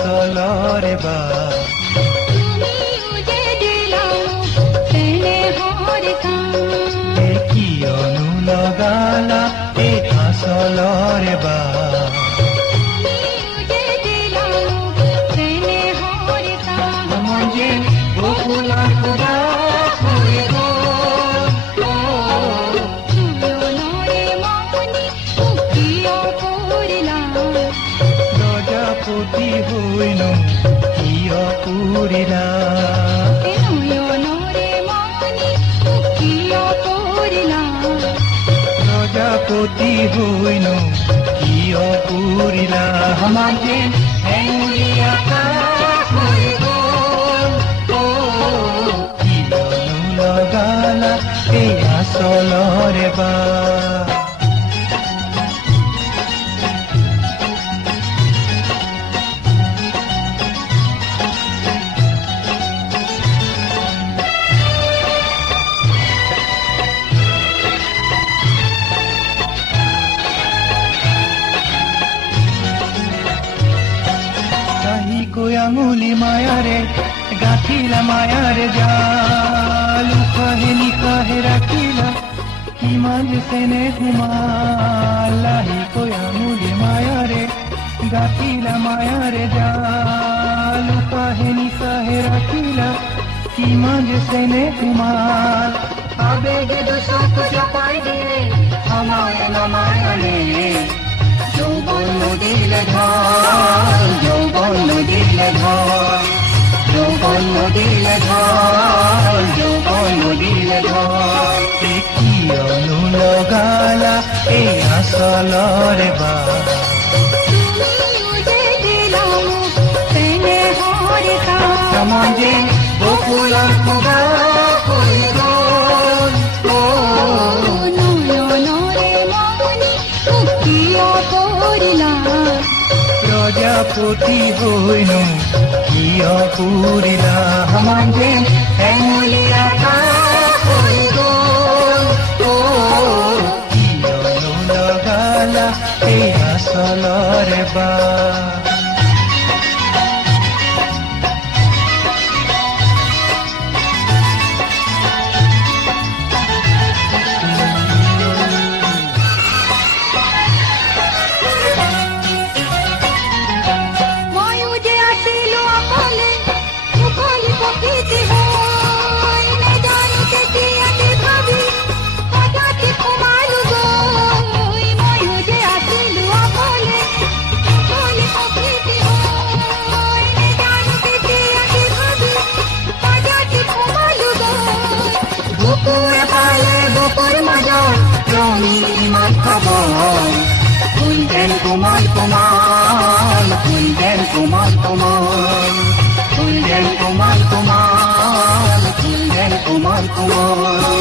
আচলৰে বা কিয়নো লগালা এই আচলৰে বা প্ৰজাপতি হৈনো কিয় পুৰিলা প্ৰজাপতি হৈনো কিয় পুৰিলা আমাৰ যেন হেঙুলি আকাশ হৈ গ'ল কিয়নো লগালা এই আচলৰে বা আঙুলি মায়াৰে গাঁঠিলা মায়াৰে জাল উশাহে নিশাহে ৰাখিলা কিমান যে চেনে সোমাল লাহিকৈ আঙুলি মায়াৰে গাঁঠিলা মায়াৰে জাল উশাহে নিশাহে ৰাখিলা কিমান যে চেনে সোমাল আবেগে দুচকু চপাই দিয়ে সময় নমায়নে যৌবন নদীলে ঢল যৌবন নদীলে ঢল যৌবন নদীলে ঢল যৌবন নদীলে ঢল কিয়নো লগালা এই আচলৰে বা সমাজে বকুলৰ খুবা হৈ গ'ল প্ৰজাপতি হৈনো কিয় পুৰিলা আমাৰ যেন হেঙুলি আকাশ হৈ গ'ল কিয়নো লগালা এই আচলৰে বা Kulden kumal kumal, kulden kumal kumal, kulden kumal kumal, kulden kumal kumal.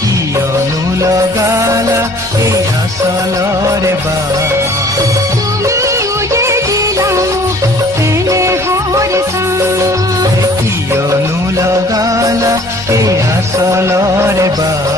Kiyonu lagala ei asalore ba. Tumi uje dilao tene hore sa. Kiyonu lagala ei asalore ba.